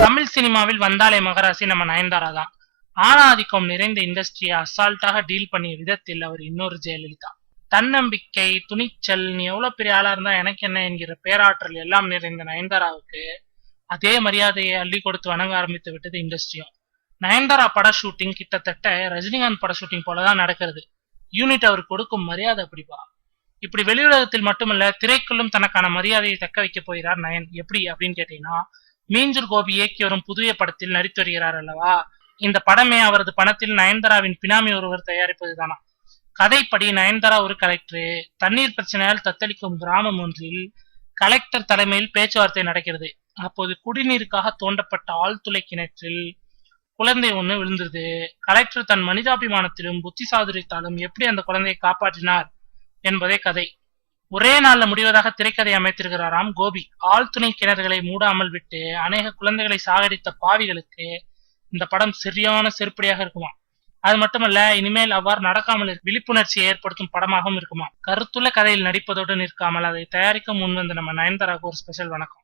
தமிழ் சினிமாவில் வந்தாலே மகராசி நம்ம நயன்தாரா தான். ஆணாதிக்கம் நிறைந்த இண்டஸ்ட்ரியை அசால்ட்டாக டீல் பண்ணிய விதத்தில் அவர் இன்னொரு ஜெயலலிதா. தன்னம்பிக்கை, துணிச்சல், நீ எவ்வளவு பெரிய ஆளா இருந்தா எனக்கு என்ன என்கிற பேராற்றல் எல்லாம் நிறைந்த நயன்தாராவுக்கு அதே மரியாதையை அள்ளி கொடுத்து வணங்க ஆரம்பித்து விட்டது இண்டஸ்ட்ரியும். நயன்தாரா பட ஷூட்டிங் கிட்டத்தட்ட ரஜினிகாந்த் பட ஷூட்டிங் போலதான் நடக்கிறது. யூனிட் அவர் கொடுக்கும் மரியாதை அப்படிப்பா. இப்படி வெளியுலகத்தில் மட்டுமல்ல, திரைக்குள்ளும் தனக்கான மரியாதையை தக்க வைக்க போகிறார் நயன். எப்படி அப்படின்னு கேட்டீங்கன்னா, மீஞ்சூர் கோபி இயக்கி வரும் புதிய படத்தில் நடித்து வருகிறார் அல்லவா. இந்த படமே அவரது பணத்தில் நயன்தாராவின் பினாமி ஒருவர் தயாரிப்பதுதானா. கதைப்படி நயன்தாரா ஒரு கலெக்டர். தண்ணீர் பிரச்சனையால் தத்தளிக்கும் கிராமம் ஒன்றில் கலெக்டர் தலைமையில் பேச்சுவார்த்தை நடக்கிறது. அப்போது குடிநீருக்காக தோண்டப்பட்ட ஆழ்துளை கிணற்றில் குழந்தை ஒண்ணு விழுந்தது. கலெக்டர் தன் மனிதாபிமானத்திலும் புத்தி சாதுரியத்தாலும் எப்படி அந்த குழந்தையை காப்பாற்றினார் என்பதே கதை. ஒரே நாள்ல முடிவதாக திரைக்கதை அமைத்திருக்கிறாராம் கோபி. ஆழ்துணை கிணறுகளை மூடாமல் விட்டு அநேக குழந்தைகளை சாகடித்த பாவிகளுக்கு இந்த படம் சரியான செருப்படியாக இருக்குமா. அது மட்டுமல்ல, இனிமேல் அவ்வாறு நடக்காமல் விழிப்புணர்ச்சியை ஏற்படுத்தும் படமாகவும் இருக்குமா. கருத்துள்ள கதையில் நடிப்பதோடு நிற்காமல் அதை தயாரிக்க முன்வந்த நம்ம நயன்தாராவுக்கு ஒரு ஸ்பெஷல் வணக்கம்.